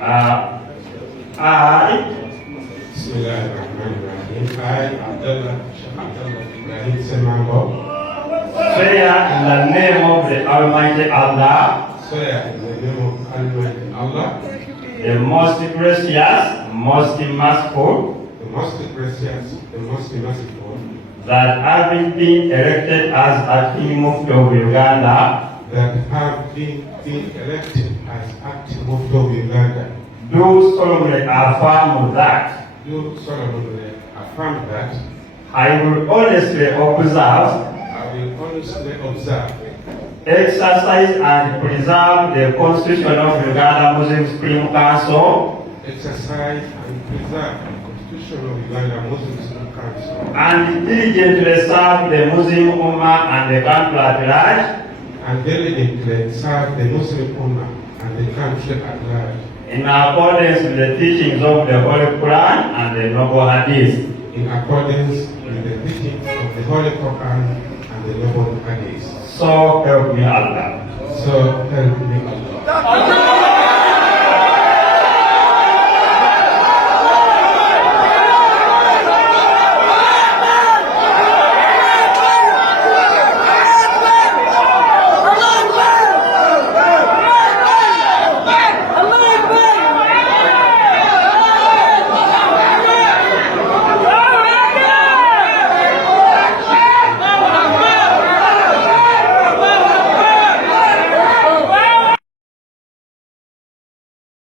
Bismillahirrahmanirrahim. I, SHEIKH ABDALLAH SSEMMAMBO, swear in the name of the Almighty Allah, swear in the name of Almighty Allah, the most gracious, most merciful, the most gracious, the most merciful, that having been elected as Acting Mufti of Uganda, that have been elected as Acting Mufti of Uganda, do solemnly affirm that do solemnly affirm that I will honestly observe, I will honestly observe, exercise and preserve the Constitution of Uganda Muslim Supreme Council exercise and preserve the Constitution of Uganda Muslim Supreme Council, and diligently serve the Muslim Ummah and the country at large and diligently serve the Muslim Ummah and the country at large, in accordance with the teachings of the Holy Quran and the Noble Hadith. in accordance with the teachings of the Holy Quran and the Noble Hadith. So help me Allah. So help me Allah.